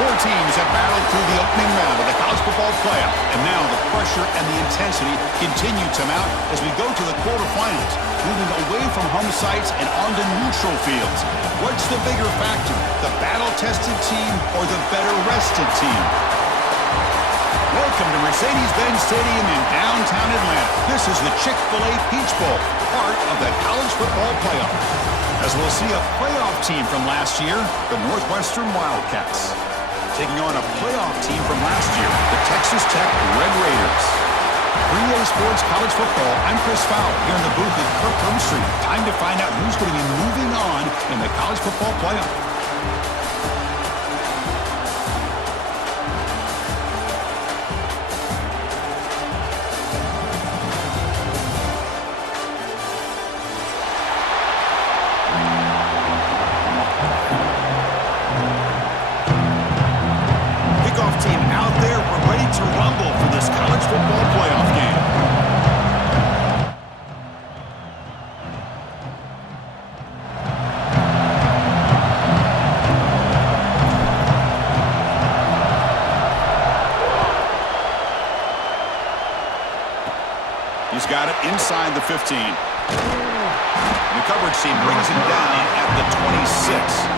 Four teams have battled through the opening round of the college football playoff, and now the pressure and the intensity continue to mount as we go to the quarterfinals, moving away from home sites and onto neutral fields. What's the bigger factor, the battle-tested team or the better-rested team? Welcome to Mercedes-Benz Stadium in downtown Atlanta. This is the Chick-fil-A Peach Bowl, part of the college football playoff. As we'll see a playoff team from last year, the Northwestern Wildcats, taking on a playoff team from last year, the Texas Tech Red Raiders. 3A Sports College Football, I'm Chris Fowler, here in the booth with Kirk Hermstreet. Time to find out who's going to be moving on in the college football playoff. He's got it inside the 15. The coverage team brings him down at the 26.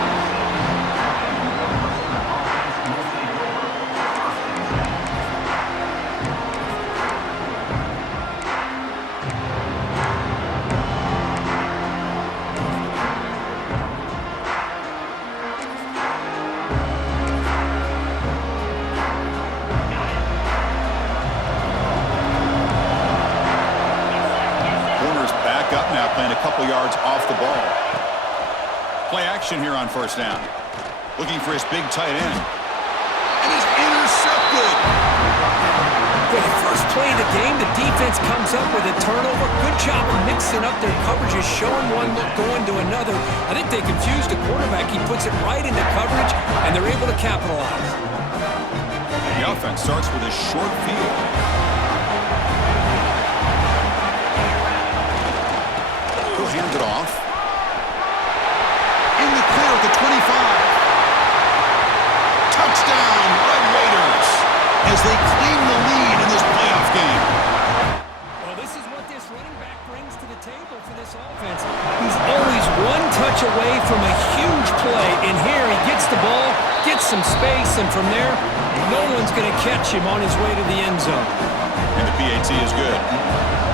Up now, playing a couple yards off the ball. Play action here on first down. Looking for his big tight end. And he's intercepted. For the first play of the game, the defense comes up with a turnover. Good job of mixing up their coverages, showing one look, going to another. I think they confused the quarterback. He puts it right into coverage, and they're able to capitalize. The offense starts with a short field. Hands it off. In the clear at the 25. Touchdown, Red Raiders, as they claim the lead in this playoff game. Well, this is what this running back brings to the table for this offense. He's always one touch away from a huge play. And here he gets the ball, gets some space, and from there, no one's going to catch him on his way to the end zone. And the PAT is good.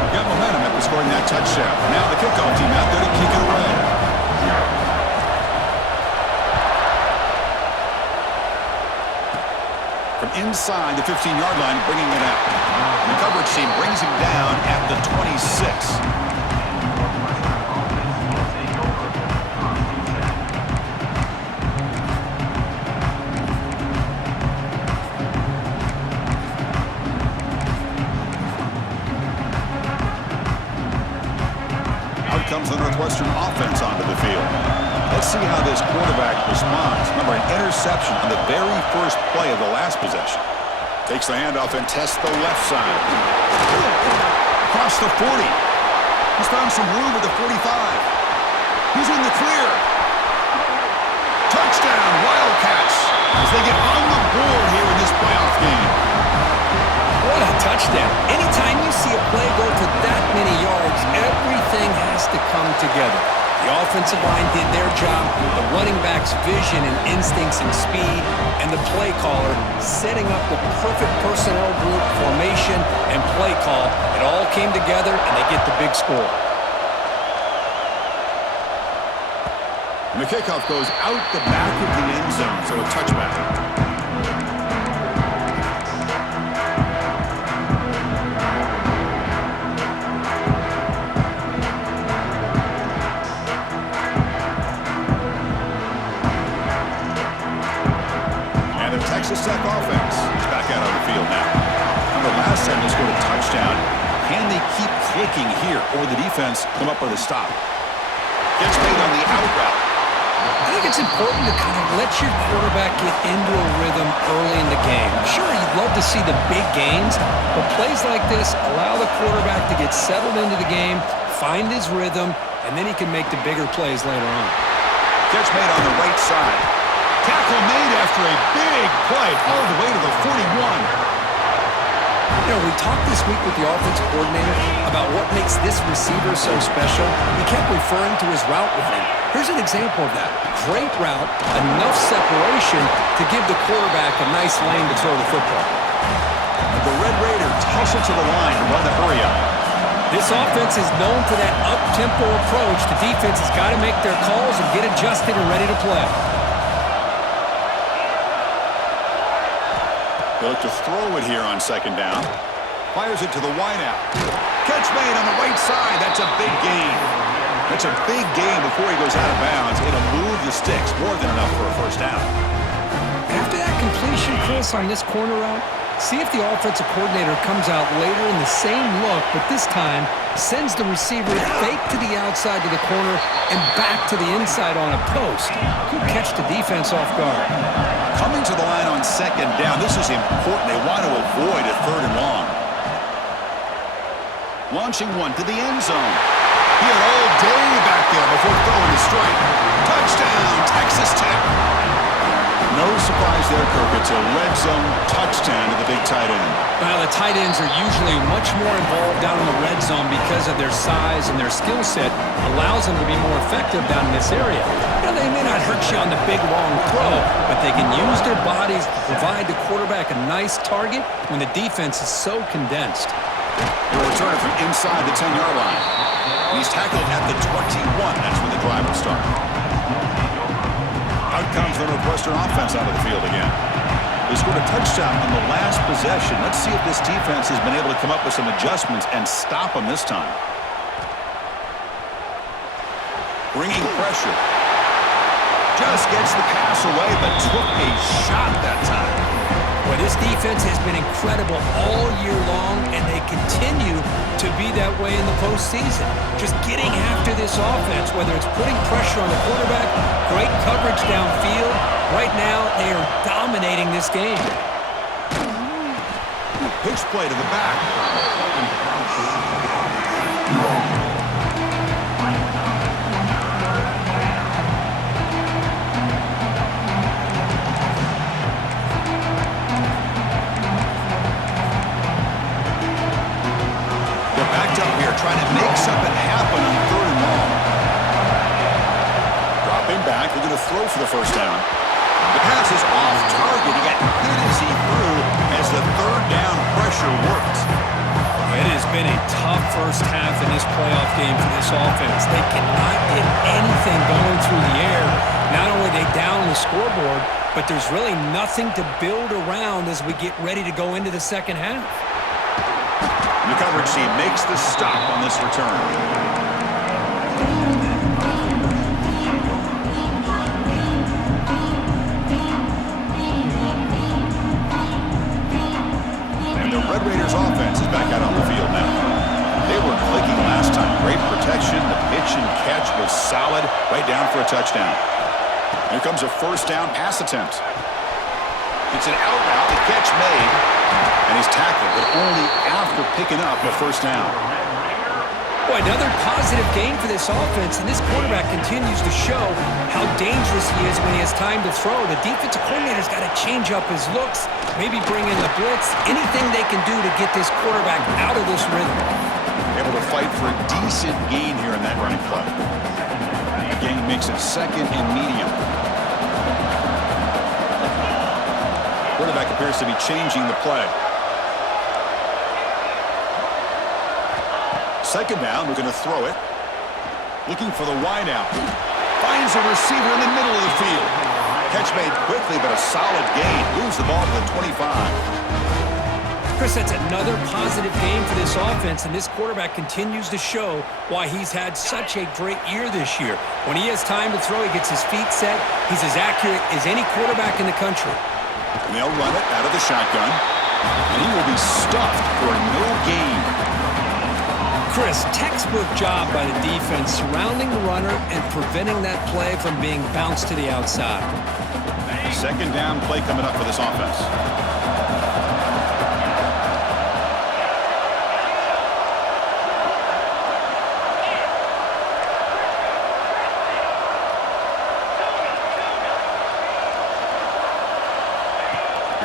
Got momentum after scoring that touchdown. Now the kickoff team out there to kick it away. From inside the 15-yard line, bringing it out. And the coverage team brings him down at the 26. Comes the Northwestern offense onto the field. Let's see how this quarterback responds. Remember, an interception on the very first play of the last possession. Takes the handoff and tests the left side. Across the 40. He's found some room at the 45. He's in the clear. Touchdown, Wildcats, as they get on the board here in this playoff game. What a touchdown. Anytime you see a play go for that many yards, everything has to come together. The offensive line did their job, the running back's vision and instincts and speed, and the play caller setting up the perfect personnel group, formation, and play call. It all came together, and they get the big score. And the kickoff goes out the back of the end zone, so a touchback. Texas Tech offense is back out on the field now. Remember, last time they scored a touchdown. Can they keep clicking here, or the defense come up with a stop? Gets made on the out route. I think it's important to kind of let your quarterback get into a rhythm early in the game. Sure, you'd love to see the big gains, but plays like this allow the quarterback to get settled into the game, find his rhythm, and then he can make the bigger plays later on. Catch made on the right side. Tackle made after a big Big play all the way to the 41. You know, we talked this week with the offensive coordinator about what makes this receiver so special. He kept referring to his route running. Here's an example of that. Great route, enough separation to give the quarterback a nice lane to throw the football. The Red Raiders hustle to the line and run the hurry up. This offense is known for that up-tempo approach. The defense has got to make their calls and get adjusted and ready to play. They look to throw it here on second down. Fires it to the wideout. Catch made on the right side. That's a big gain. That's a big gain before he goes out of bounds. It'll move the sticks more than enough for a first down. After that completion, Chris, on this corner route, see if the offensive coordinator comes out later in the same look, but this time sends the receiver fake to the outside to the corner and back to the inside on a post. Could catch the defense off guard. Coming to the line on second down, this is important. They want to avoid a third and long. Launching one to the end zone. He had all day back there before throwing his strike. Touchdown, Texas Tech. No surprise there, Kirk. It's a red zone touchdown to the big tight end. Well, the tight ends are usually much more involved down in the red zone because of their size and their skill set allows them to be more effective down in this area. Now, they may not hurt you on the big, long throw, but they can use their bodies to provide the quarterback a nice target when the defense is so condensed. He'll return it from inside the 10-yard line. And he's tackled at the 21. That's when the drive will start. Out comes the Northwestern offense out of the field again. They scored a touchdown on the last possession. Let's see if this defense has been able to come up with some adjustments and stop them this time. Bringing pressure. Just gets the pass away, but took a shot that time. Well, this defense has been incredible all year long, and they continue to be that way in the postseason. Just getting after this offense, whether it's putting pressure on the quarterback, great coverage downfield. Right now, they are dominating this game. Pitch play to the back. Trying to make something happen on third and long. Dropping back, they're going to throw for the first down. The pass is off target. He got hit as he threw as the third down pressure worked. It has been a tough first half in this playoff game for this offense. They cannot get anything going through the air. Not only are they down the scoreboard, but there's really nothing to build around as we get ready to go into the second half. The coverage team makes the stop on this return. And the Red Raiders offense is back out on the field now. They were clicking last time. Great protection. The pitch and catch was solid. Right down for a touchdown. Here comes a first down pass attempt. It's an out route. The catch made. And he's tackled, but only after picking up a first down. Boy, another positive game for this offense, and this quarterback continues to show how dangerous he is when he has time to throw. The defensive coordinator's got to change up his looks, maybe bring in the blitz, anything they can do to get this quarterback out of this rhythm. Able to fight for a decent gain here in that running play. The gain makes it second and medium. Quarterback appears to be changing the play. Second down, we're going to throw it. Looking for the wideout. Finds a receiver in the middle of the field. Catch made quickly, but a solid gain. Moves the ball to the 25. Chris, that's another positive game for this offense, and this quarterback continues to show why he's had such a great year this year. When he has time to throw, he gets his feet set. He's as accurate as any quarterback in the country. And they'll run it out of the shotgun. And he will be stuffed for no gain. Chris, textbook job by the defense surrounding the runner and preventing that play from being bounced to the outside. Second down play coming up for this offense.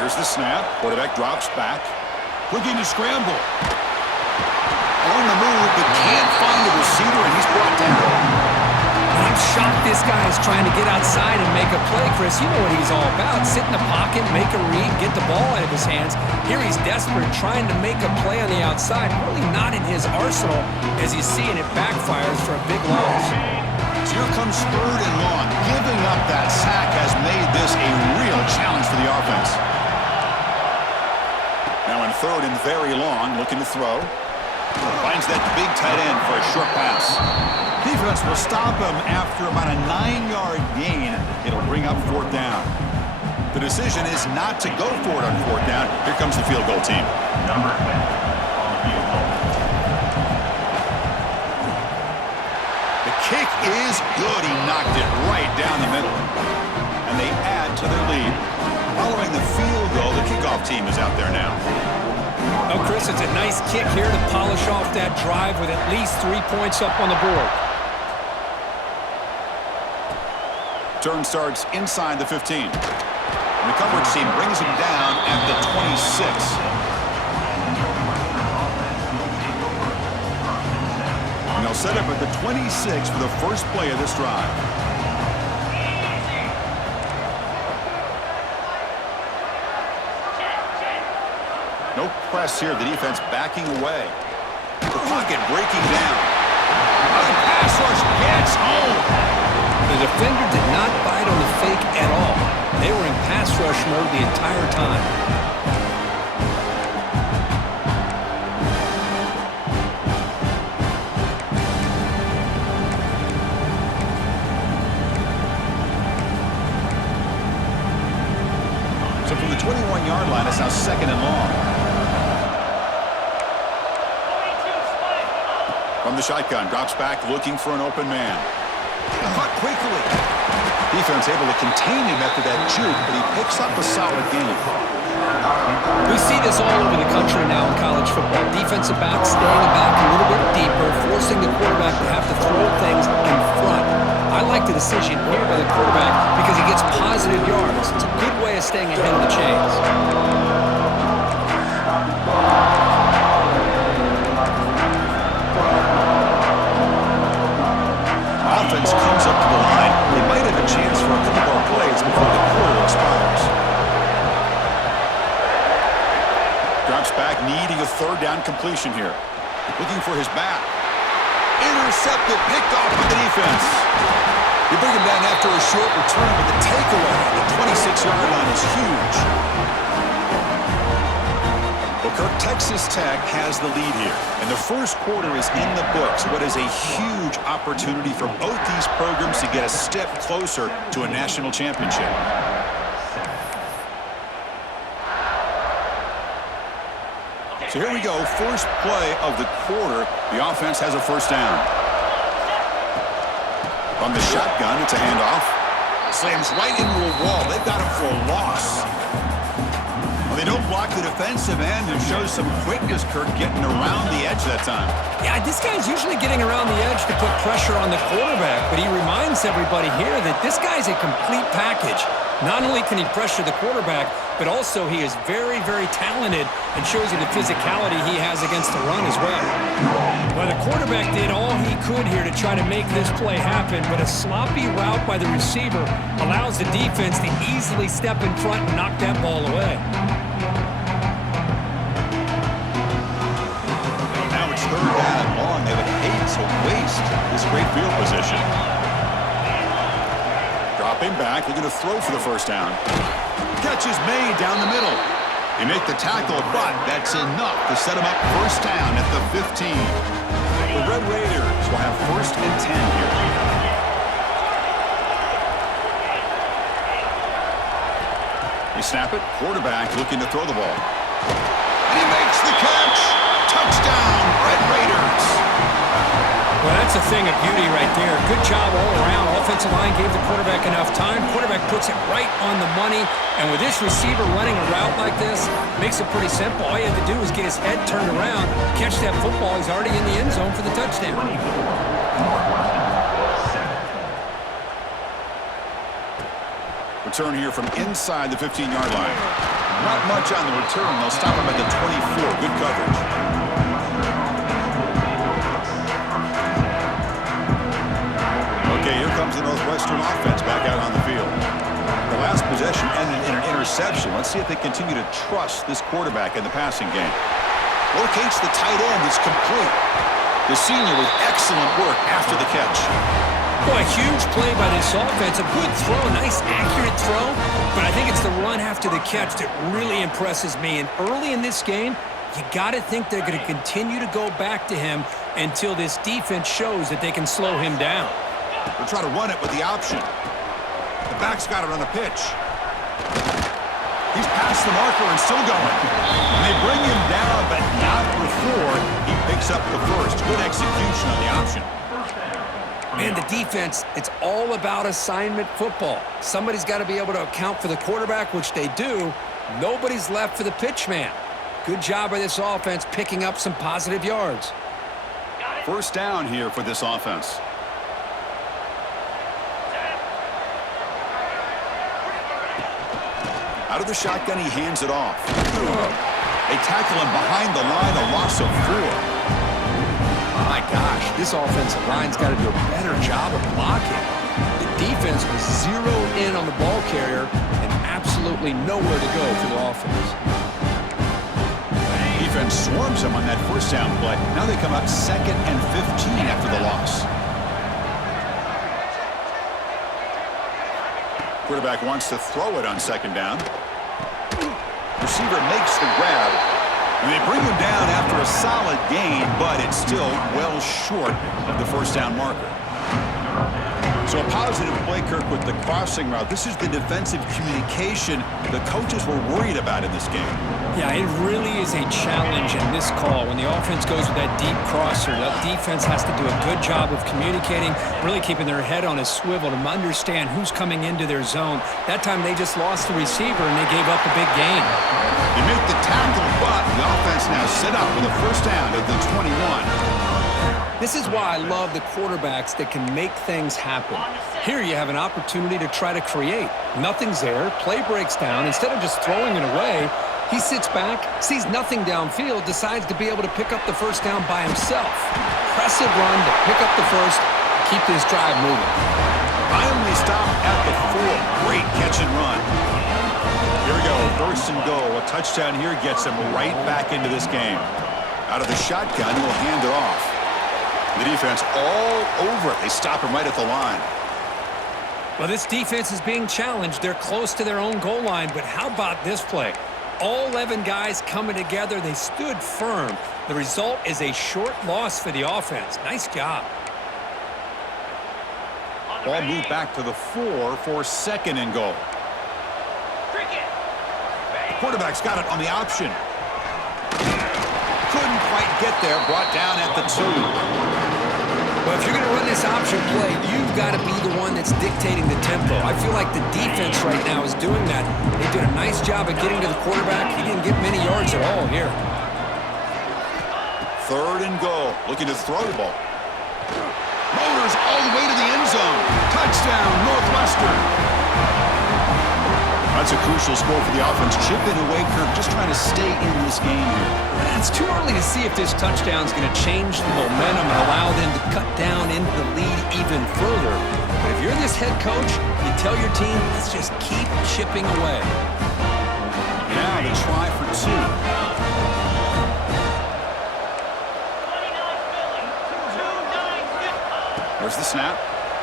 Here's the snap. Quarterback drops back. Looking to scramble. On the move, but can't find the receiver, and he's brought down. I'm shocked this guy is trying to get outside and make a play, Chris. You know what he's all about. Sit in the pocket, make a read, get the ball out of his hands. Here he's desperate, trying to make a play on the outside. Really not in his arsenal, as you see, and it backfires for a big loss. So here comes 3rd and long. Giving up that sack has made this a real challenge for the offense. Now in 3rd and very long, looking to throw. Finds that big tight end for a short pass. Defense will stop him after about a 9-yard gain. It'll bring up 4th down. The decision is not to go for it on 4th down. Here comes the field goal team. Number 10 on the field goal. The kick is good. He knocked it right down the middle. And they add to their lead. Following the field goal, the kickoff team is out there now. Oh, Chris, it's a nice kick here to polish off that drive with at least 3 points up on the board. Turn starts inside the 15. And the coverage team brings him down at the 26. And they'll set up at the 26 for the first play of this drive. No press here. The defense backing away. The pocket breaking down. The pass rush gets home. The defender did not bite on the fake at all. They were in pass rush mode the entire time. So from the 21-yard line, it's now 2nd and long. From the shotgun, drops back, looking for an open man. Caught quickly. Defense able to contain him after that juke, but he picks up a solid gain. We see this all over the country now in college football. Defensive backs staying back a little bit deeper, forcing the quarterback to have to throw things in front. I like the decision here by the quarterback because he gets positive yards. It's a good way of staying ahead of the chains. Offense comes up to the line. They might have a chance for a couple more plays before the quarter expires. Drops back, needing a 3rd down completion here. Looking for his back. Intercepted, picked off by the defense. You bring him down after a short return, but the takeaway at the 26-yard line is huge. Well, Kirk, Texas Tech has the lead here, and the first quarter is in the books. What is a huge opportunity for both these programs to get a step closer to a national championship. So here we go, first play of the quarter. The offense has a 1st down. From the shotgun, it's a handoff. Slams right into a wall. They've got him for a loss. Well, they don't block the defensive end and shows some quickness, Kirk, getting around the edge that time. Yeah, this guy's usually getting around the edge to put pressure on the quarterback, but he reminds everybody here that this guy's a complete package. Not only can he pressure the quarterback, but also he is very, very talented and shows you the physicality he has against the run as well. Well, the quarterback did all he could here to try to make this play happen, but a sloppy route by the receiver allows the defense to easily step in front and knock that ball away. Now it's 3rd down and long. They would hate to waste this great field position. Dropping back, looking to throw for the 1st down. Catch is made down the middle. They make the tackle, but that's enough to set him up 1st down at the 15. The Red Raiders will have 1st and 10 here. They snap it. Quarterback looking to throw the ball. And he makes the catch. Touchdown, Red Raiders. Well, that's a thing of beauty right there. Good job all around. Offensive line gave the quarterback enough time. Quarterback puts it right on the money. And with this receiver running a route like this, makes it pretty simple. All you had to do was get his head turned around, catch that football. He's already in the end zone for the touchdown. Return here from inside the 15-yard line. Not much on the return. They'll stop him at the 24. Good coverage. Okay, here comes the Northwestern offense back out on the field. The last possession ended in an interception. Let's see if they continue to trust this quarterback in the passing game. Locates the tight end. It's complete. The senior with excellent work after the catch. Boy, a huge play by this offense. A good throw, a nice accurate throw. But I think it's the run after the catch that really impresses me. And early in this game, you got to think they're going to continue to go back to him until this defense shows that they can slow him down. They'll try to run it with the option. The back's got it on the pitch. He's past the marker and still going. And they bring him down, but not before he picks up the first. Good execution on the option. Man, the defense, it's all about assignment football. Somebody's got to be able to account for the quarterback, which they do. Nobody's left for the pitch man. Good job by this offense picking up some positive yards. First down here for this offense. Out of the shotgun, he hands it off. They tackle him behind the line, a loss of 4. My gosh, this offensive line's got to do a better job of blocking. The defense was zeroed in on the ball carrier and absolutely nowhere to go for the offense. Defense swarms him on that first down play. Now they come up 2nd and 15 after the loss. Quarterback wants to throw it on 2nd down. Receiver makes the grab. And they bring him down after a solid gain, but it's still well short of the first down marker. So a positive play, Kirk, with the crossing route. This is the defensive communication the coaches were worried about in this game. Yeah, it really is a challenge in this call. When the offense goes with that deep crosser, that defense has to do a good job of communicating, really keeping their head on a swivel to understand who's coming into their zone. That time they just lost the receiver and they gave up a big gain. They make the tackle, but the offense now set up with a first down at the 21. This is why I love the quarterbacks that can make things happen. Here you have an opportunity to try to create. Nothing's there. Play breaks down. Instead of just throwing it away, he sits back, sees nothing downfield, decides to be able to pick up the first down by himself. Impressive run to pick up the first, keep this drive moving. Finally stopped at the 4. Great catch and run. Here we go, 1st and goal. A touchdown here gets him right back into this game. Out of the shotgun, he'll hand it off. The defense all over it. They stop him right at the line. Well, this defense is being challenged. They're close to their own goal line, but how about this play? All 11 guys coming together. They stood firm. The result is a short loss for the offense. Nice job. Ball moved back to the 4 for 2nd and goal. The quarterback's got it on the option. Couldn't quite get there. Brought down at the 2. Well, if you're going to run this option play, you've got to be the one that's dictating the tempo. I feel like the defense right now is doing that. They did a nice job of getting to the quarterback. He didn't get many yards at all here. 3rd and goal. Looking to throw the ball. Motors all the way to the end zone. Touchdown, Northwestern. That's a crucial score for the offense. Chipping away, Kirk, just trying to stay in this game here. It's too early to see if this touchdown is going to change the momentum and allow them to cut down into the lead even further. But if you're this head coach, you tell your team, let's just keep chipping away. Now they try for 2. There's the snap.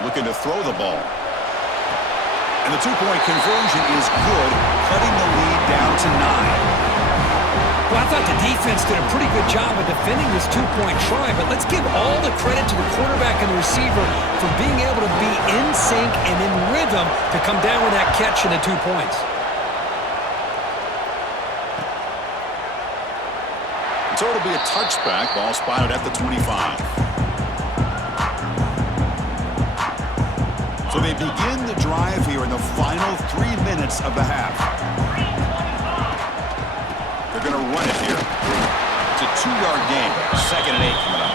Looking to throw the ball. And the 2-point conversion is good, cutting the lead down to 9. Well, I thought the defense did a pretty good job of defending this 2-point try, but let's give all the credit to the quarterback and the receiver for being able to be in sync and in rhythm to come down with that catch and the 2 points. So it'll be a touchback. Ball spotted at the 25. So they begin the drive here in the final 3 minutes of the half. They're going to run it here. It's a 2-yard gain. 2nd and 8 coming up.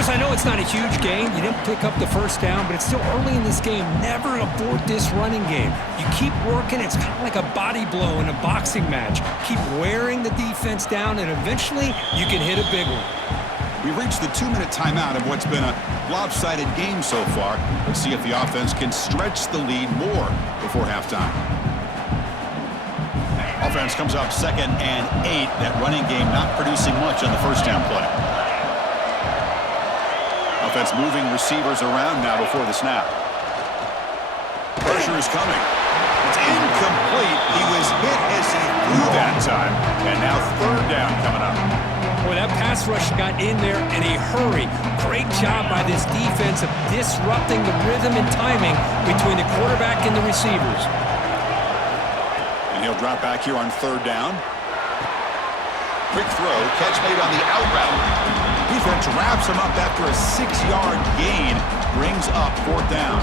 Chris, I know it's not a huge gain. You didn't pick up the first down, but it's still early in this game. Never abort this running game. You keep working. It's kind of like a body blow in a boxing match. Keep wearing the defense down, and eventually you can hit a big one. We reached the 2-minute timeout of what's been a lopsided game so far. Let's see if the offense can stretch the lead more before halftime. Offense comes up 2nd and 8. That running game not producing much on the first down play. Offense moving receivers around now before the snap. Pressure is coming. It's incomplete. He was hit as he threw that time. And now 3rd down coming up. Boy, that pass rush got in there in a hurry. Great job by this defense of disrupting the rhythm and timing between the quarterback and the receivers. And he'll drop back here on 3rd down. Quick throw, catch made on the out route. Defense wraps him up after a 6-yard gain. Brings up 4th down.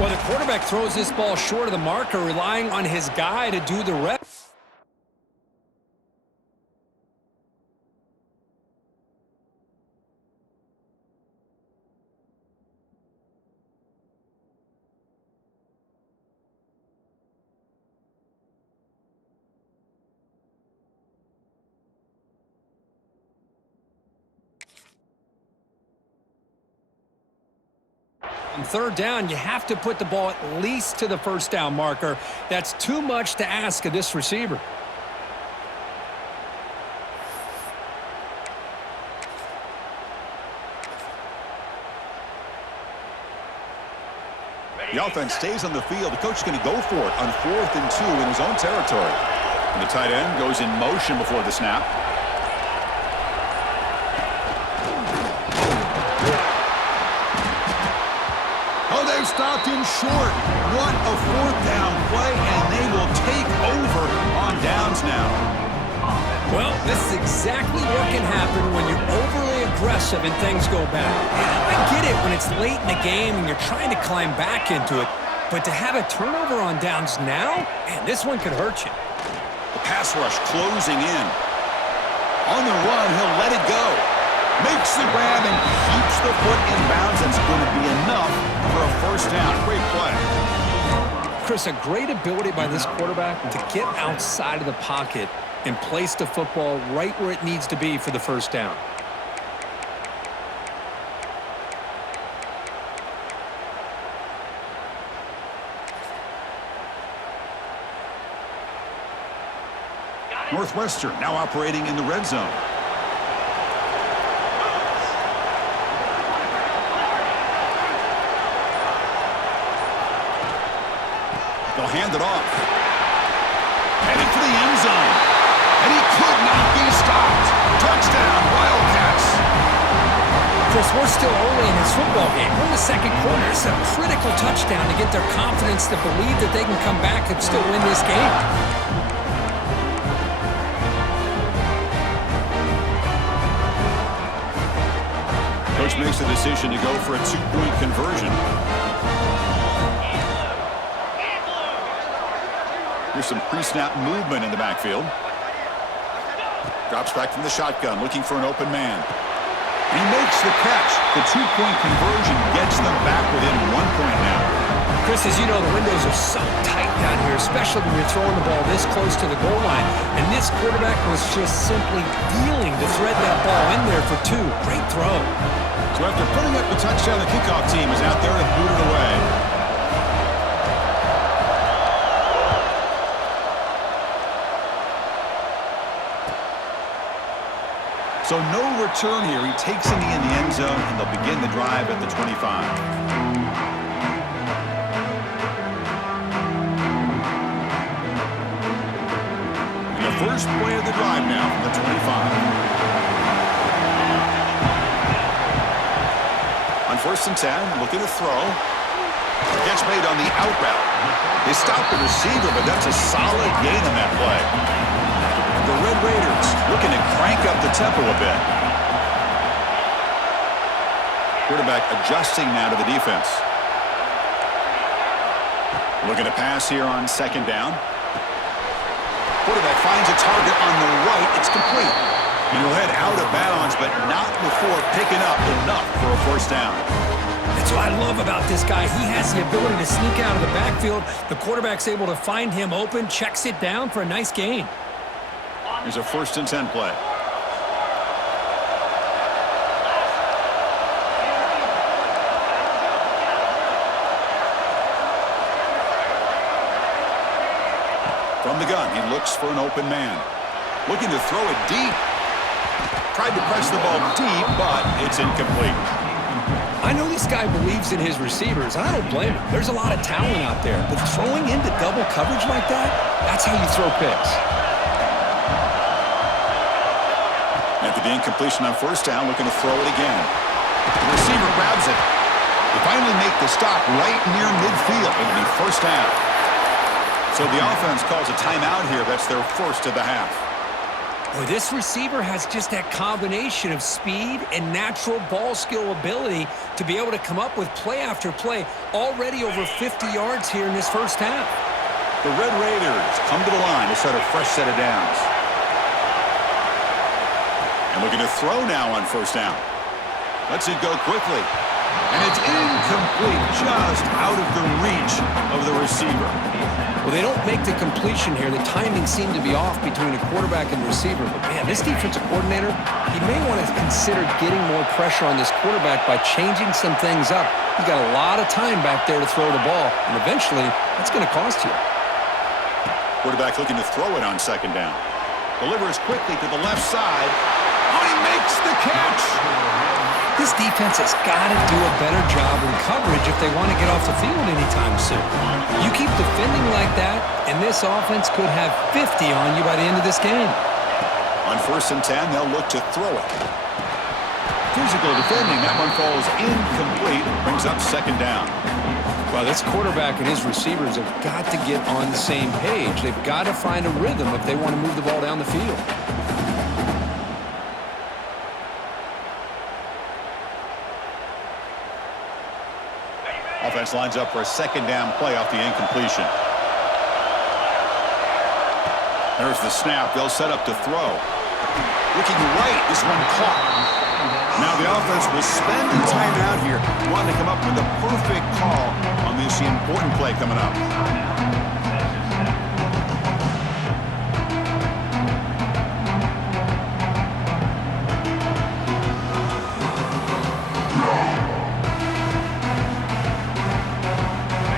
Well, the quarterback throws this ball short of the marker, relying on his guy to do the rest. On 3rd down, you have to put the ball at least to the first down marker. That's too much to ask of this receiver. The offense stays on the field. The coach is going to go for it on 4th and 2 in his own territory. And the tight end goes in motion before the snap. Oh, they've stopped him short. What a 4th down play, and they will take over on downs now. Well, this is exactly what can happen when you're overly aggressive and things go bad. I get it when it's late in the game and you're trying to climb back into it, but to have a turnover on downs now, man, this one could hurt you. The pass rush closing in. On the run, he'll let it go. Makes the grab and keeps the foot in bounds. That's going to be enough for a 1st down. Great play. Chris, a great ability by this quarterback to get outside of the pocket and place the football right where it needs to be for the 1st down. Northwestern now operating in the red zone. They'll hand it off. Heading for the end zone. And he could not be stopped. Touchdown, Wildcats. Chris, we're still early in this football game. We're in the 2nd quarter. It's a critical touchdown to get their confidence to believe that they can come back and still win this game. Coach makes the decision to go for a 2-point conversion. Here's some pre-snap movement in the backfield. Drops back from the shotgun, looking for an open man. He makes the catch. The 2-point conversion gets them back within 1 point now. Chris, as you know, the windows are so tight down here, especially when you're throwing the ball this close to the goal line. And this quarterback was just simply dealing to thread that ball in there for 2. Great throw. So after putting up the touchdown, the kickoff team is out there to boot it away. So no return here. He takes it in the end zone, and they'll begin the drive at the 25. And the first play of the drive now from the 25. On 1st and 10, looking to throw. Catch made on the out route. They stop the receiver, but that's a solid gain on that play. The Red Raiders looking to crank up the tempo a bit. Quarterback adjusting now to the defense. Looking to pass here on 2nd down. Quarterback finds a target on the right. It's complete. And he'll head out of bounds, but not before picking up enough for a first down. That's what I love about this guy. He has the ability to sneak out of the backfield. The quarterback's able to find him open, checks it down for a nice gain. Here's a 1st and 10 play. From the gun, he looks for an open man. Looking to throw it deep. Tried to press the ball deep, but it's incomplete. I know this guy believes in his receivers, and I don't blame him. There's a lot of talent out there, but throwing into double coverage like that, that's how you throw picks. After the incompletion on 1st down, looking to throw it again. The receiver grabs it. They finally make the stop right near midfield. It'll be 1st down. So the offense calls a timeout here. That's their 1st of the half. Boy, this receiver has just that combination of speed and natural ball skill ability to be able to come up with play after play, already over 50 yards here in this 1st half. The Red Raiders come to the line to start a fresh set of downs. And looking to throw now on 1st down. Lets it go quickly. And it's incomplete, just out of the reach of the receiver. Well, they don't make the completion here. The timing seemed to be off between a quarterback and receiver. But, man, this defensive coordinator, he may want to consider getting more pressure on this quarterback by changing some things up. He's got a lot of time back there to throw the ball, and eventually that's going to cost you. Quarterback looking to throw it on 2nd down. Delivers quickly to the left side. Oh, he makes the catch! This defense has got to do a better job in coverage if they want to get off the field anytime soon. You keep defending like that, and this offense could have 50 on you by the end of this game. On 1st and 10, they'll look to throw it. Physical defending. That one falls incomplete. Brings up 2nd down. Well, this quarterback and his receivers have got to get on the same page. They've got to find a rhythm if they want to move the ball down the field. Offense lines up for a 2nd down play off the incompletion. There's the snap. They'll set up to throw. Looking right. This one caught. Now the offense will spend the time out here wanting to come up with a perfect call on this important play coming up.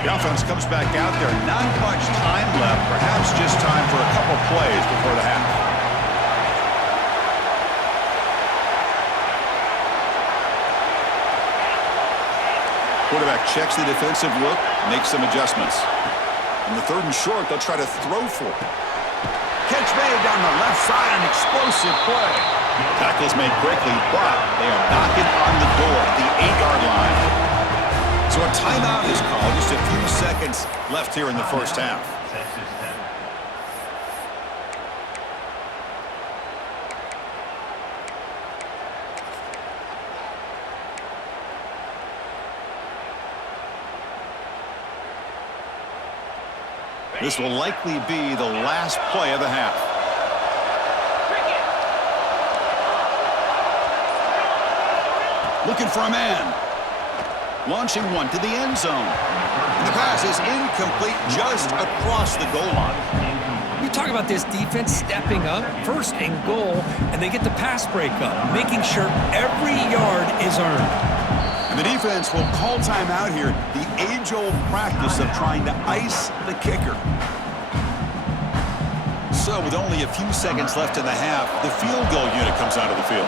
The offense comes back out there. Not much time left. Perhaps just time for a couple plays before the half. Quarterback checks the defensive look, makes some adjustments. On the 3rd and short, they'll try to throw for it. Catch made down the left side, an explosive play. Tackle's made quickly, but they are knocking on the door at the 8-yard line. So a timeout is called. Just a few seconds left here in the 1st half. This will likely be the last play of the half. Looking for a man. Launching one to the end zone. And the pass is incomplete just across the goal line. You talk about this defense stepping up, 1st and goal, and they get the pass breakup, making sure every yard is earned. And the defense will call timeout here, the age-old practice of trying to ice the kicker. So with only a few seconds left in the half, the field goal unit comes out of the field.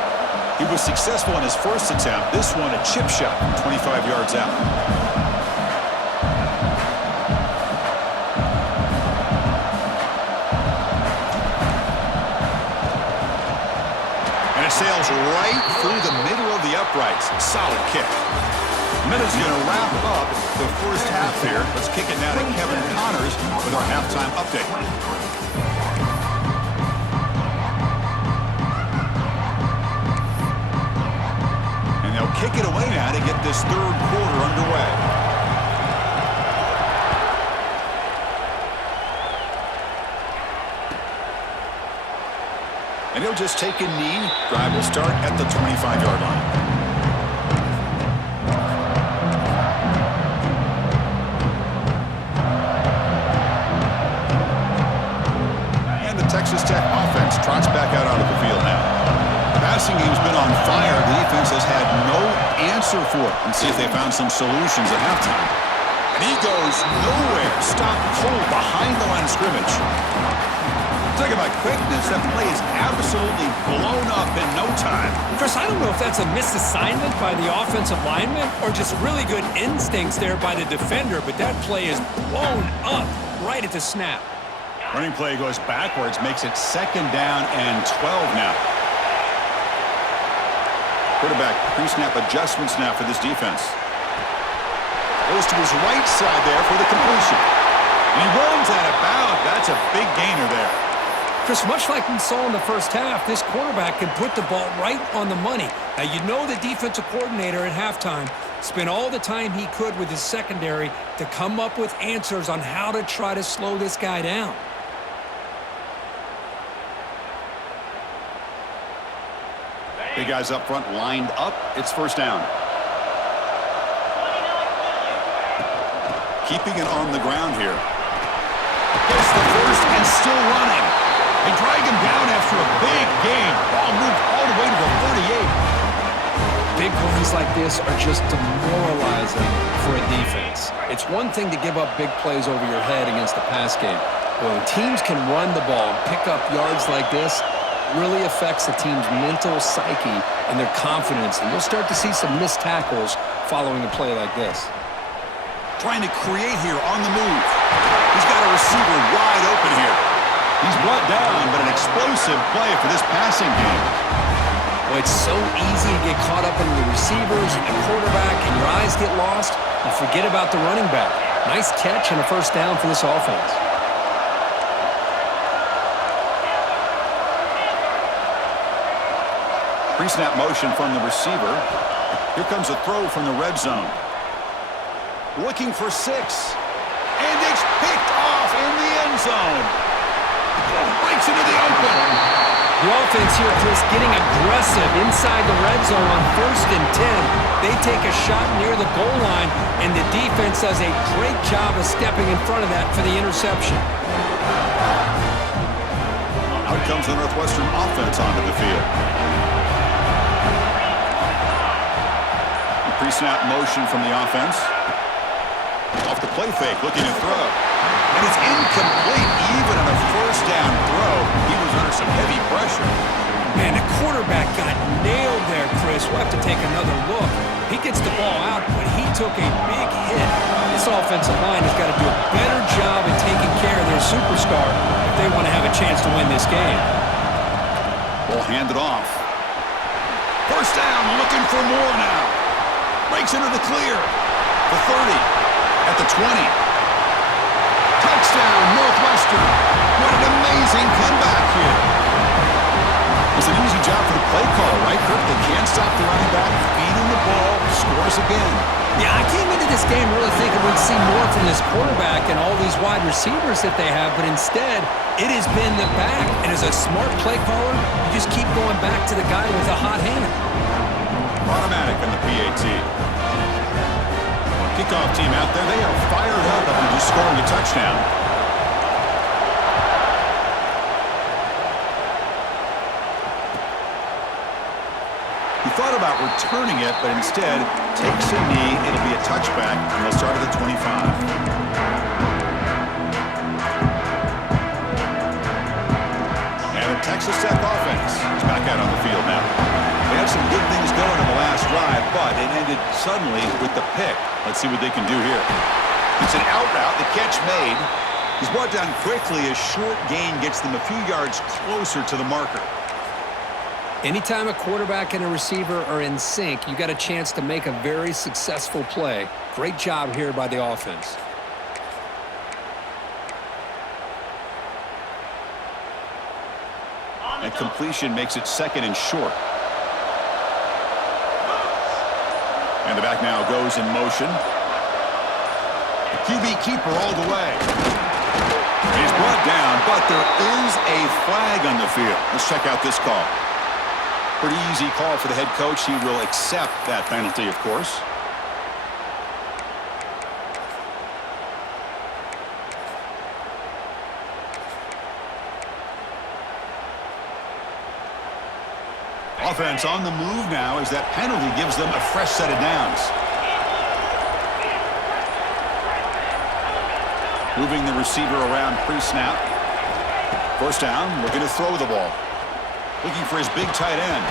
He was successful in his 1st attempt. This one a chip shot from 25 yards out. And it sails right through the middle of the uprights. Solid kick. Minute's going to wrap up the 1st half here. Let's kick it now to Kevin Connors with our halftime update. And they'll kick it away now to get this 3rd quarter underway. And he'll just take a knee. Drive will start at the 25-yard line. And the Texas Tech offense trots back out onto the field now. The passing game's been on fire. The defense has had no answer for it. And see if they found some solutions at halftime. And he goes nowhere. Stopped cold behind the line of scrimmage. Talk about quickness. That play is absolutely blown up in no time. Chris, I don't know if that's a misassignment by the offensive lineman or just really good instincts there by the defender, but that play is blown up right at the snap. Running play goes backwards, makes it 2nd down and 12 now. Quarterback pre-snap adjustments now for this defense. Goes to his right side there for the completion. And he runs out of bounds. That's a big gainer there. Chris, much like we saw in the first half, this quarterback can put the ball right on the money. Now, you know the defensive coordinator at halftime spent all the time he could with his secondary to come up with answers on how to try to slow this guy down. Big guys up front lined up. It's 1st down. Keeping it on the ground here. Gets the first and still running. They drag him down after a big gain. Ball moved all the way to the 38. Big plays like this are just demoralizing for a defense. It's one thing to give up big plays over your head against the pass game. But when teams can run the ball and pick up yards like this, it really affects the team's mental psyche and their confidence. And you'll start to see some missed tackles following a play like this. Trying to create here on the move. He's got a receiver wide open here. He's brought down, but an explosive play for this passing game. Well, it's so easy to get caught up in the receivers and the quarterback, and your eyes get lost. You forget about the running back. Nice catch and a 1st down for this offense. Pre-snap motion from the receiver. Here comes a throw from the red zone. Looking for 6. And it's picked off in the end zone. Breaks into the open. The offense here, Chris, getting aggressive inside the red zone on 1st and 10. They take a shot near the goal line, and the defense does a great job of stepping in front of that for the interception. Out comes the Northwestern offense onto the field. Pre-snap motion from the offense. Off the play fake, looking to throw. And it's incomplete, even on a 1st down throw. He was under some heavy pressure. Man, the quarterback got nailed there, Chris. We'll have to take another look. He gets the ball out, but he took a big hit. This offensive line has got to do a better job at taking care of their superstar if they want to have a chance to win this game. Ball handed off. 1st down, looking for more now. Breaks into the clear. The 30. At the 20. Touchdown, Northwestern. What an amazing comeback here. It's an easy job for the play caller, right, Kirk? They can't stop the running back, feeding the ball, scores again. Yeah, I came into this game really thinking we'd see more from this quarterback and all these wide receivers that they have, but instead, it has been the back. And as a smart play caller, you just keep going back to the guy with a hot hand. Automatic in the PAT. Kickoff team out there, they are fired up after just scoring a touchdown. He thought about returning it, but instead takes a knee. It'll be a touchback, and they'll start at the 25. And the Texas Tech offense is back out on the field now. They had some good things going in the last drive, but it ended suddenly with the pick. Let's see what they can do here. It's an out route, the catch made. He's brought down quickly. A short gain gets them a few yards closer to the marker. Anytime a quarterback and a receiver are in sync, you got a chance to make a very successful play. Great job here by the offense. And completion makes it 2nd and short. And the back now goes in motion. The QB keeper all the way. He's brought down, but there is a flag on the field. Let's check out this call. Pretty easy call for the head coach. He will accept that penalty, of course. Offense on the move now as that penalty gives them a fresh set of downs. Moving the receiver around pre-snap. First down, looking to throw the ball. Looking for his big tight end.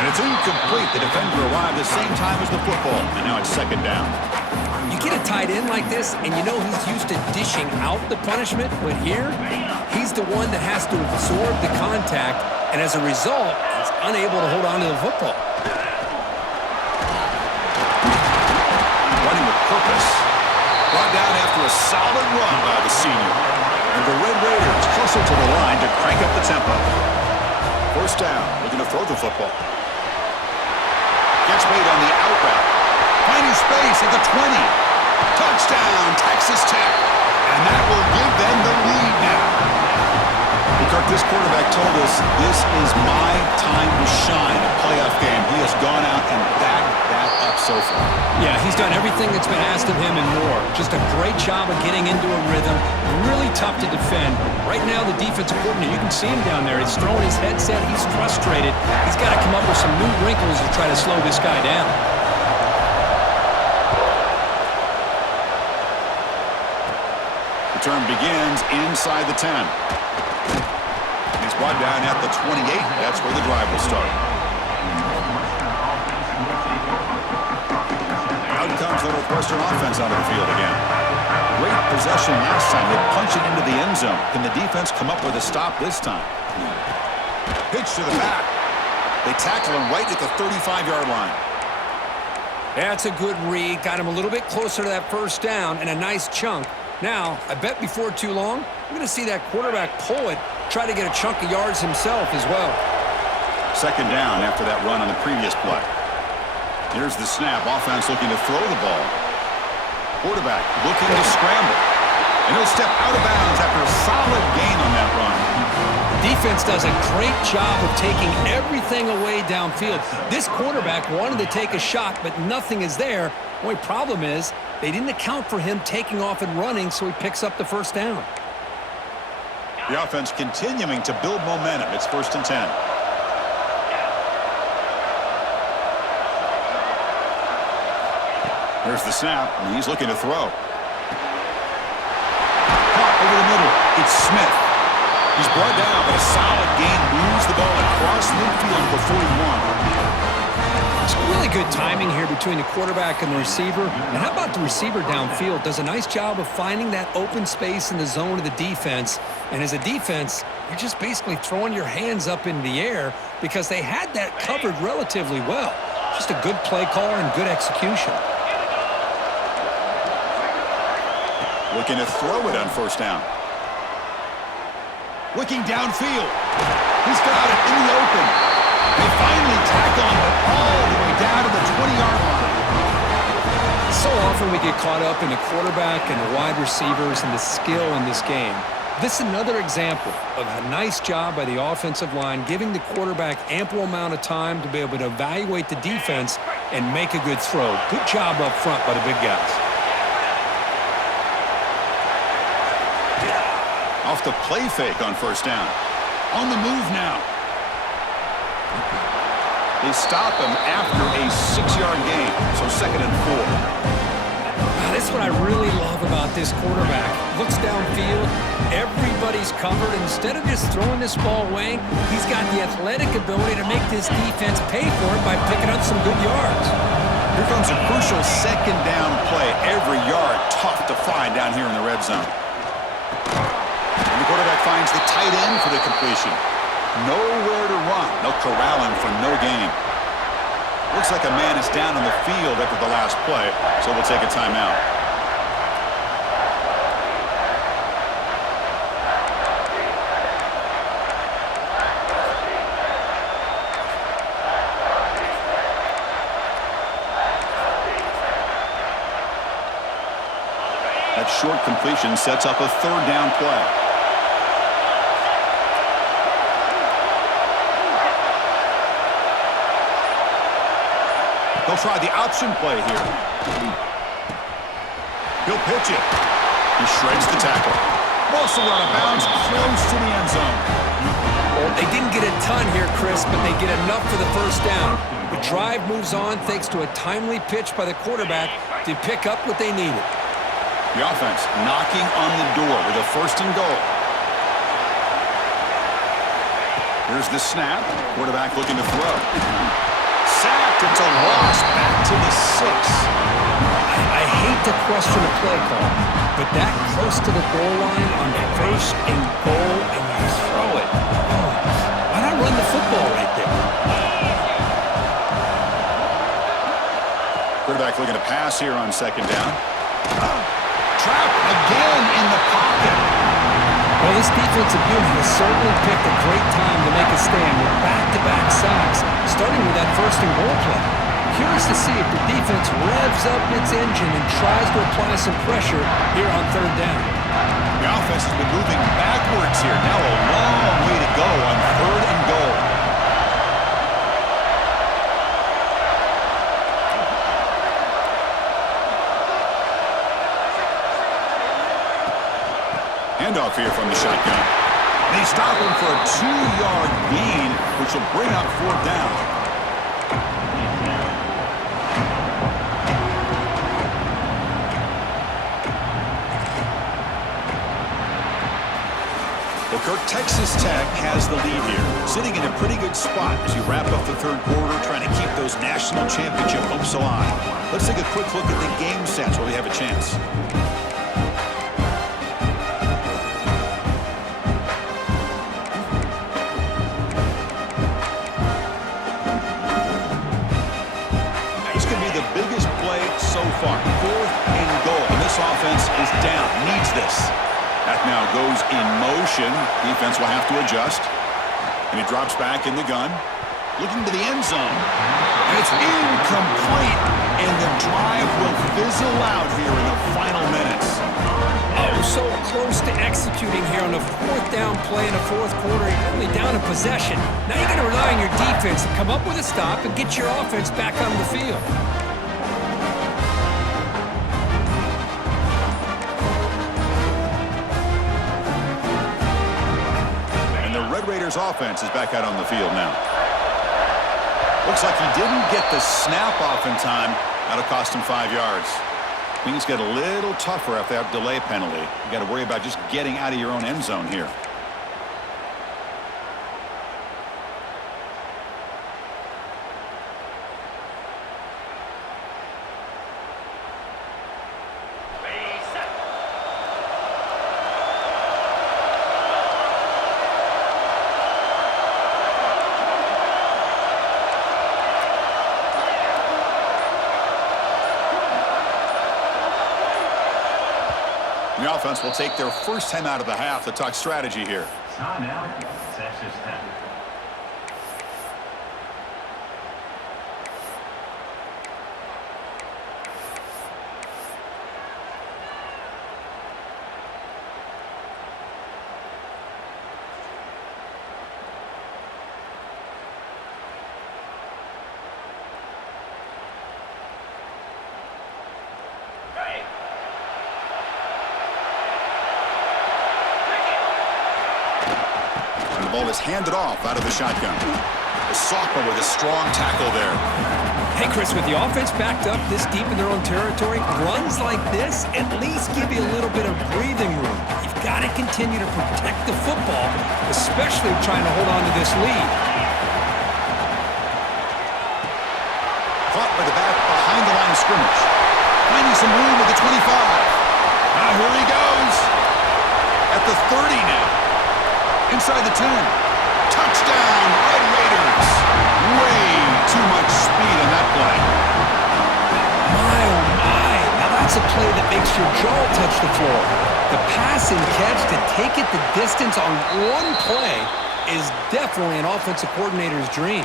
And it's incomplete. The defender arrived the same time as the football. And now it's second down. You get a tight end like this, and you know he's used to dishing out the punishment, but here, he's the one that has to absorb the contact, and as a result, he's unable to hold on to the football. Running with purpose. Brought down after a solid run by the senior. And the Red Raiders hustle to the line to crank up the tempo. First down, looking to throw the football. Gets made on the out route. Finding space at the 20. Touchdown, Texas Tech. And that will give them the lead now. Kirk, this quarterback told us this is my time to shine, a playoff game. He has gone out and backed that up so far. Yeah, he's done everything that's been asked of him and more. Just a great job of getting into a rhythm. Really tough to defend. Right now, the defensive coordinator, you can see him down there. He's throwing his headset. He's frustrated. He's got to come up with some new wrinkles to try to slow this guy down. The turn begins inside the 10. He's brought down at the 28. That's where the drive will start. Out comes the Northwestern offense onto the field again. Great possession last time. They punch it into the end zone. Can the defense come up with a stop this time? Pitch to the back. They tackle him right at the 35-yard line. That's a good read. Got him a little bit closer to that first down and a nice chunk. Now, I bet before too long, we're going to see that quarterback pull it, try to get a chunk of yards himself as well. Second down after that run on the previous play. Here's the snap. Offense looking to throw the ball. Quarterback looking to scramble. And he'll step out of bounds after a solid gain on that run. Defense does a great job of taking everything away downfield. This quarterback wanted to take a shot, but nothing is there. The only problem is they didn't account for him taking off and running, so he picks up the first down. The offense continuing to build momentum. It's 1st and 10. Here's the snap, and he's looking to throw. Caught over the middle. It's Smith. He's brought down, but a solid gain moves the ball across midfield for 41. It's really good timing here between the quarterback and the receiver. And how about the receiver downfield? Does a nice job of finding that open space in the zone of the defense. And as a defense, you're just basically throwing your hands up in the air because they had that covered relatively well. Just a good play caller and good execution. Looking to throw it on first down. Looking downfield. He's got it in the open. They finally tackle him all the way down to the 20-yard line. So often we get caught up in the quarterback and the wide receivers and the skill in this game. This is another example of a nice job by the offensive line, giving the quarterback ample amount of time to be able to evaluate the defense and make a good throw. Good job up front by the big guys. Off the play fake on first down. On the move now. They stop him after a 6-yard gain, so 2nd and 4. That's what I really love about this quarterback. Looks downfield, everybody's covered. Instead of just throwing this ball away, he's got the athletic ability to make this defense pay for it by picking up some good yards. Here comes a crucial 2nd down play. Every yard tough to find down here in the red zone. And the quarterback finds the tight end for the completion. Nowhere to run. They'll corral him for no gain. Looks like a man is down on the field after the last play, so we'll take a timeout. That short completion sets up a 3rd down play. They'll try the option play here. He'll pitch it. He shreds the tackle. Also out of bounds, close to the end zone. Well, they didn't get a ton here, Chris, but they get enough for the first down. The drive moves on thanks to a timely pitch by the quarterback to pick up what they needed. The offense knocking on the door with a 1st and goal. Here's the snap. Quarterback looking to throw. Sacked. It's a loss. Back to the 6. I hate to question a play call, but that close to the goal line on 1st and goal, and you throw it. Oh, why not run the football right there? Quarterback looking to pass here on 2nd down. Trapped again in the pocket. Well, this defensive unit has certainly picked a great time to make a stand with back-to-back sacks, starting with that 1st and goal play. Curious to see if the defense revs up its engine and tries to apply some pressure here on 3rd down. The offense has been moving backwards here. Now a long way to go on 3rd and goal. Handoff here from the shotgun. They stop him for a 2-yard gain, which will bring up 4th down. Well, Kirk, Texas Tech has the lead here, sitting in a pretty good spot as you wrap up the 3rd quarter, trying to keep those national championship hopes alive. Let's take a quick look at the game stats while we have a chance. This could be the biggest play so far. 4th and goal. This offense is down, needs this. That now goes in motion. Defense will have to adjust. And he drops back in the gun. Looking to the end zone. And it's incomplete. And the drive will fizzle out here in the final minutes. Oh, so close to executing here on the 4th down play in the 4th quarter. You're only down in possession. Now you're going to rely on your defense to come up with a stop and get your offense back on the field. Raiders offense is back out on the field now. Looks like he didn't get the snap off in time. That'll cost him 5 yards. Things get a little tougher after that delay penalty. You got to worry about just getting out of your own end zone here. The offense will take their first time out of the half to talk strategy here. Time out, Texas Tech. Ball is handed off out of the shotgun. The sophomore with a strong tackle there. Hey, Chris, with the offense backed up this deep in their own territory, runs like this at least give you a little bit of breathing room. You've got to continue to protect the football, especially trying to hold on to this lead. Caught by the back behind the line of scrimmage. Finding some room at the 25. Now here he goes. At the 30 now. Inside the 10. Touchdown, Red Raiders. Way too much speed on that play. My, oh my. Now that's a play that makes your jaw touch the floor. The pass and catch to take it the distance on one play is definitely an offensive coordinator's dream.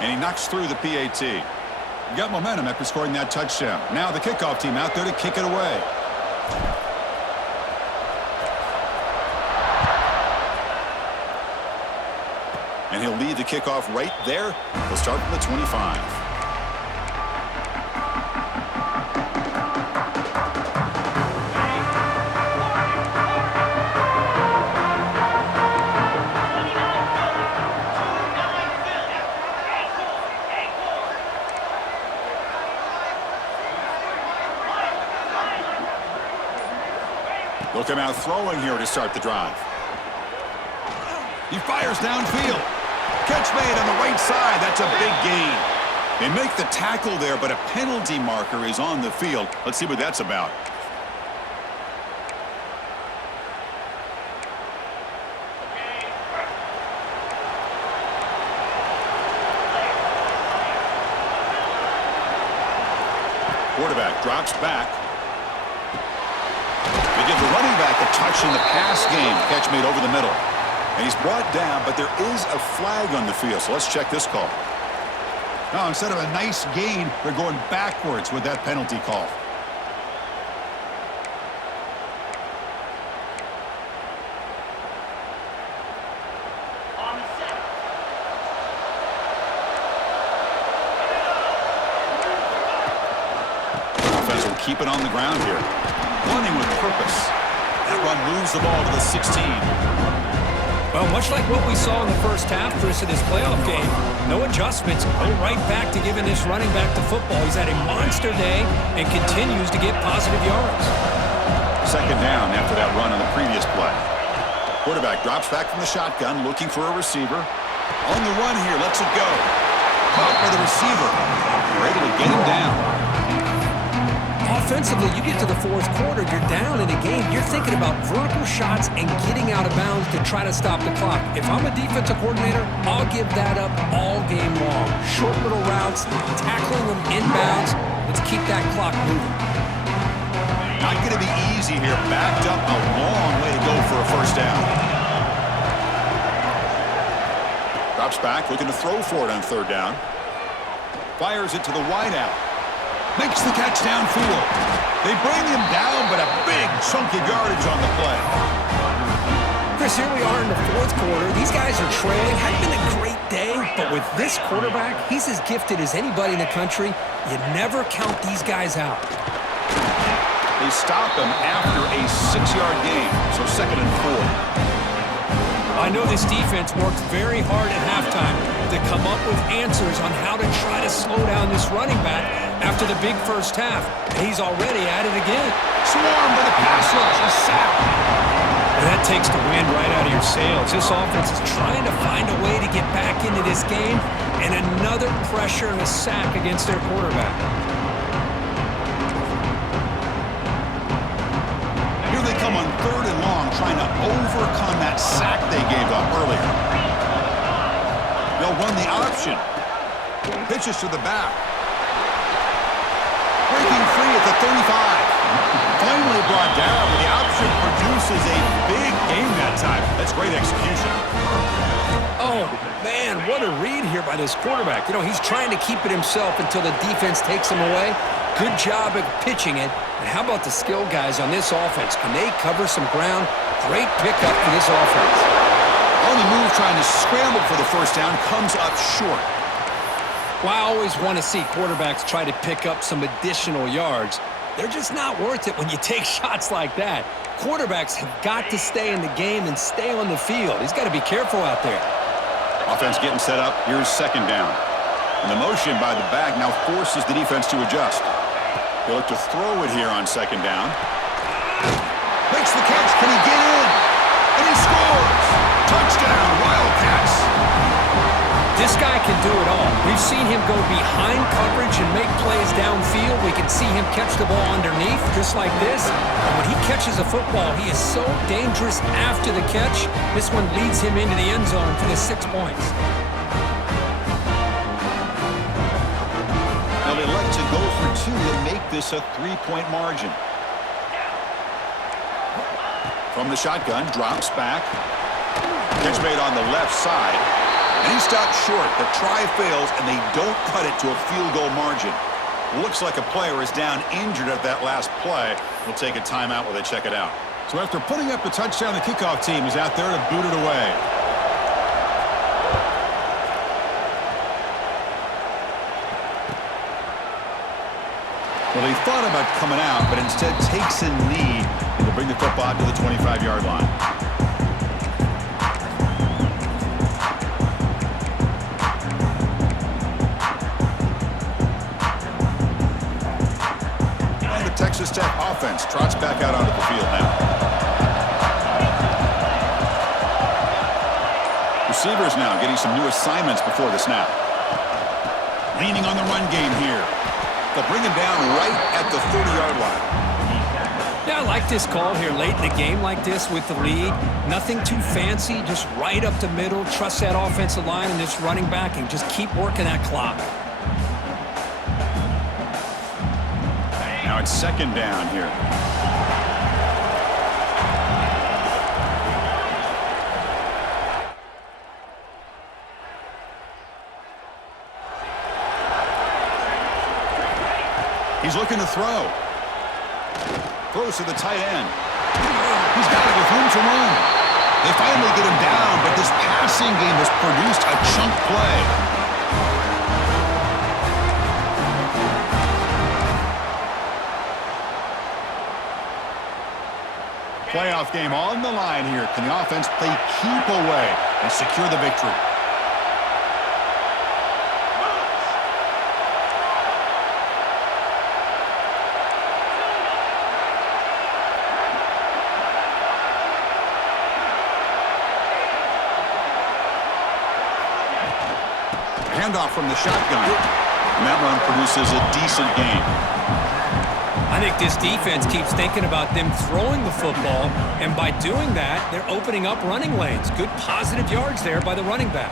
And he knocks through the PAT. Got momentum after scoring that touchdown. Now the kickoff team out there to kick it away. And he'll lead the kickoff right there. He'll start from the 25. Look him out throwing here to start the drive. He fires downfield. Catch made on the right side. That's a big gain. They make the tackle there, but a penalty marker is on the field. Let's see what that's about. Quarterback drops back. They give the running back a touch in the pass game. Catch made over the middle. And he's brought down, but there is a flag on the field. So let's check this call. Now, instead of a nice gain, they're going backwards with that penalty call. Offense will keep it on the ground here. Running with purpose. That run moves the ball to the 16. Well, much like what we saw in the first half, Chris, of this playoff game, no adjustments. Go right back to giving this running back the football. He's had a monster day and continues to get positive yards. Second down after that run on the previous play. Quarterback drops back from the shotgun, looking for a receiver. On the run here, lets it go. Caught by the receiver. They're able to get him down. Offensively, you get to the fourth quarter, you're down in a game. You're thinking about vertical shots and getting out of bounds to try to stop the clock. If I'm a defensive coordinator, I'll give that up all game long. Short little routes, tackling them inbounds. Let's keep that clock moving. Not going to be easy here. Backed up a long way to go for a first down. Drops back, looking to throw for it on third down. Fires it to the wideout. Makes the catch downfield. They bring him down, but a big chunk of yardage on the play. Chris, here we are in the fourth quarter. These guys are trailing. Had been a great day, but with this quarterback, he's as gifted as anybody in the country. You never count these guys out. They stop him after a 6-yard gain, so 2nd and 4. I know this defense worked very hard at halftime to come up with answers on how to try to slow down this running back after the big first half. And he's already at it again. Swarmed by the pass rush. A sack. And that takes the wind right out of your sails. This offense is trying to find a way to get back into this game, and another pressure and a sack against their quarterback. Here they come on 3rd and long, trying to overcome that sack they gave up earlier. They'll run the option. Pitches to the back. Breaking free at the 35. Finally brought down, but the option produces a big game that time. That's great execution. Oh, man, what a read here by this quarterback. You know, he's trying to keep it himself until the defense takes him away. Good job at pitching it. And how about the skill guys on this offense? Can they cover some ground? Great pickup for this offense. On the move, trying to scramble for the first down, comes up short. Well, I always want to see quarterbacks try to pick up some additional yards. They're just not worth it when you take shots like that. Quarterbacks have got to stay in the game and stay on the field. He's got to be careful out there. Offense getting set up. Here's 2nd down. And the motion by the back now forces the defense to adjust. They look to throw it here on 2nd down. Makes the catch. Can he get in? And he scores! Touchdown, Wildcats! This guy can do it all. We've seen him go behind coverage and make plays downfield. We can see him catch the ball underneath, just like this. And when he catches a football, he is so dangerous after the catch. This one leads him into the end zone for the 6 points. Now they like to go for 2 to make this a 3-point margin. From the shotgun, drops back. Catch made on the left side. And he stopped short. The try fails, and they don't cut it to a field goal margin. Looks like a player is down injured at that last play. We'll take a timeout while they check it out. So after putting up the touchdown, the kickoff team is out there to boot it away. Well, they thought about coming out, but instead takes a knee to bring the football to the 25-yard line. And the Texas Tech offense trots back out onto the field now. receivers now getting some new assignments before the snap. Leaning on the run game here. They'll bring him down right at the 30-yard line. Yeah, I like this call here late in the game like this with the lead. Nothing too fancy, just right up the middle. Trust that offensive line and this running back and just keep working that clock. Now it's second down here. He's looking to throw. Throws to the tight end. He's got it with room to run. They finally get him down, but this passing game has produced a chunk play. Playoff game on the line here. Can the offense play keep away and secure the victory? Handoff from the shotgun. And that run produces a decent gain. I think this defense keeps thinking about them throwing the football, and by doing that, they're opening up running lanes. Good positive yards there by the running back.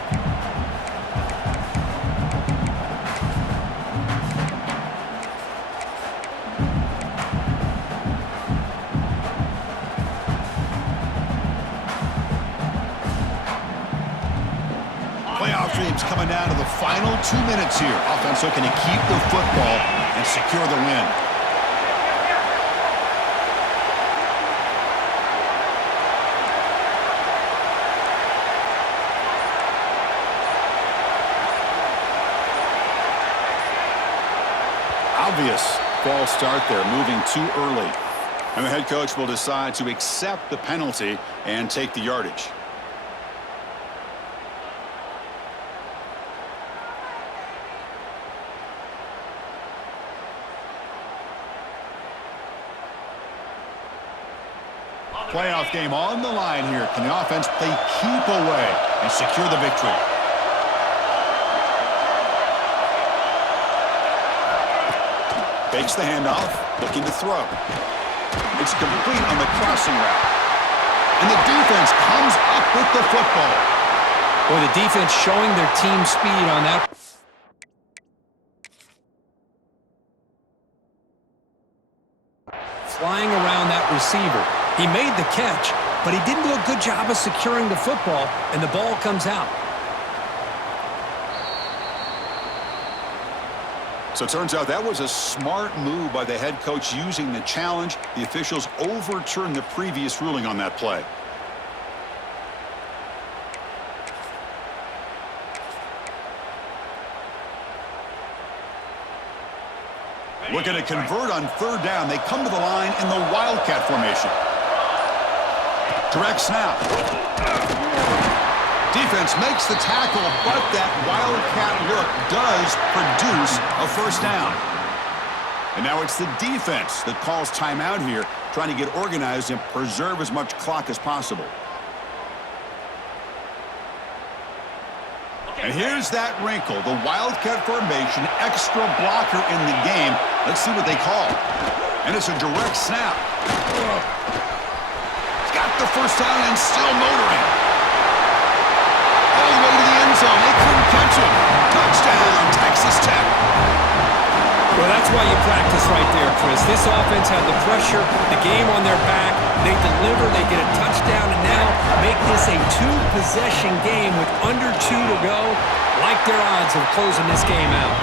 Playoff dreams coming down to the final 2 minutes here. Offense looking to keep the football and secure the win. Obvious false start there, moving too early. And the head coach will decide to accept the penalty and take the yardage. Playoff game on the line here. Can the offense play keep away and secure the victory? Fakes the handoff, looking to throw. It's complete on the crossing route. And the defense comes up with the football. Boy, the defense showing their team speed on that. Flying around that receiver. He made the catch, but he didn't do a good job of securing the football, and the ball comes out. So it turns out that was a smart move by the head coach using the challenge. The officials overturned the previous ruling on that play. Looking to convert on third down. They come to the line in the Wildcat formation. Direct snap. Defense makes the tackle, but that Wildcat look does produce a first down. And now it's the defense that calls timeout here, trying to get organized and preserve as much clock as possible. And here's that wrinkle, the Wildcat formation, extra blocker in the game. Let's see what they call. And it's a direct snap. He's got the first down and still motoring. All the way to the end zone. They couldn't catch him. Touchdown, Texas Tech. Well, that's why you practice right there, Chris. This offense had the pressure, the game on their back. They deliver, they get a touchdown, and now make this a two-possession game with under 2 to go. Like their odds of closing this game out.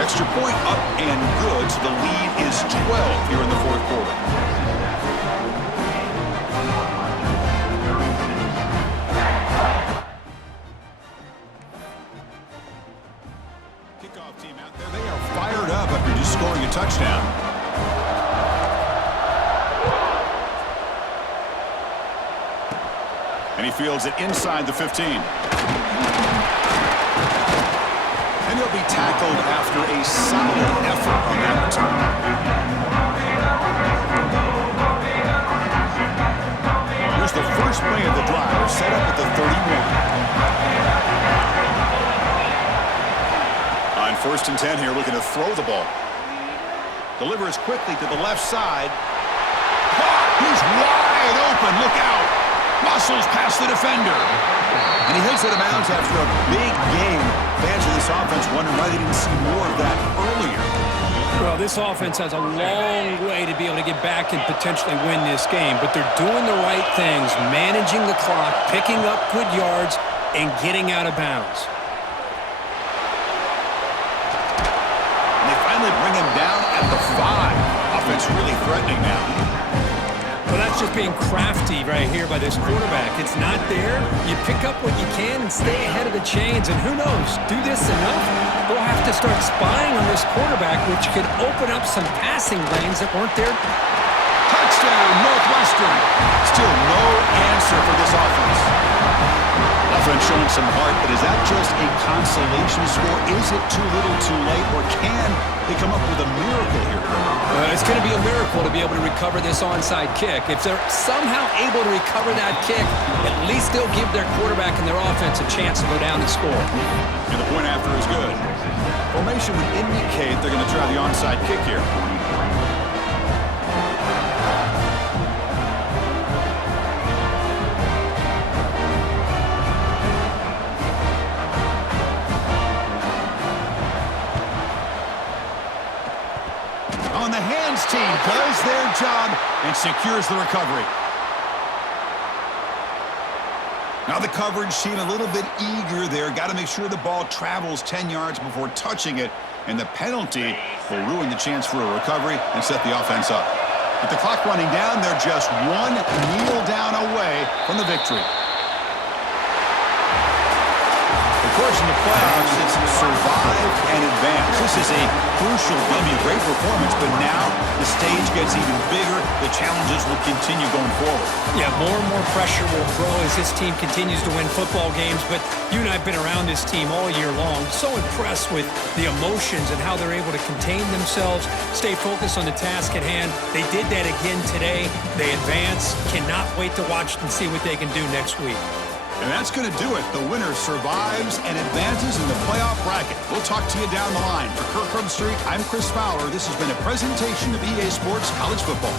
Extra point up and good, so the lead is 12 here in the fourth quarter. Kickoff team out there, they are fired up after just scoring a touchdown. And he fields it inside the 15. And he'll be tackled after a solid effort on that return. Here's the first play of the drive, set up at the 31. First and 10 here, looking to throw the ball. Delivers quickly to the left side. Caught! He's wide open. Look out. Muscles past the defender. And he hits it out of bounds after a big game. Fans of this offense wondering why they didn't see more of that earlier. Well, this offense has a long way to be able to get back and potentially win this game, but they're doing the right things, managing the clock, picking up good yards, and getting out of bounds. And they finally bring him down at the 5. Offense really threatening now. Well, that's just being crafty right here by this quarterback. It's not there. You pick up what you can and stay ahead of the chains. And who knows, do this enough, they'll have to start spying on this quarterback, which could open up some passing lanes that weren't there. Touchdown, Northwestern. Still no answer for this offense. Offense showing some heart, but is that just a consolation score? Is it too little too late, or can they come up with a miracle here? It's going to be a miracle to be able to recover this onside kick. If they're somehow able to recover that kick, at least they'll give their quarterback and their offense a chance to go down and score. And the point after is good. Formation would indicate they're going to try the onside kick here. On the hands team does their job and secures the recovery. Now the coverage team a little bit eager there. Got to make sure the ball travels 10 yards before touching it, and the penalty will ruin the chance for a recovery and set the offense up. With the clock running down, they're just one kneel down away from the victory. Of course, in the playoffs, it's survive and advance. This is a crucial W. Great performance, but now the stage gets even bigger. The challenges will continue going forward. Yeah, more and more pressure will grow as this team continues to win football games, but you and I have been around this team all year long. So impressed with the emotions and how they're able to contain themselves, stay focused on the task at hand. They did that again today. They advance. Cannot wait to watch and see what they can do next week. And that's going to do it. The winner survives and advances in the playoff bracket. We'll talk to you down the line. For Kirk Street, I'm Chris Fowler. This has been a presentation of EA Sports College Football.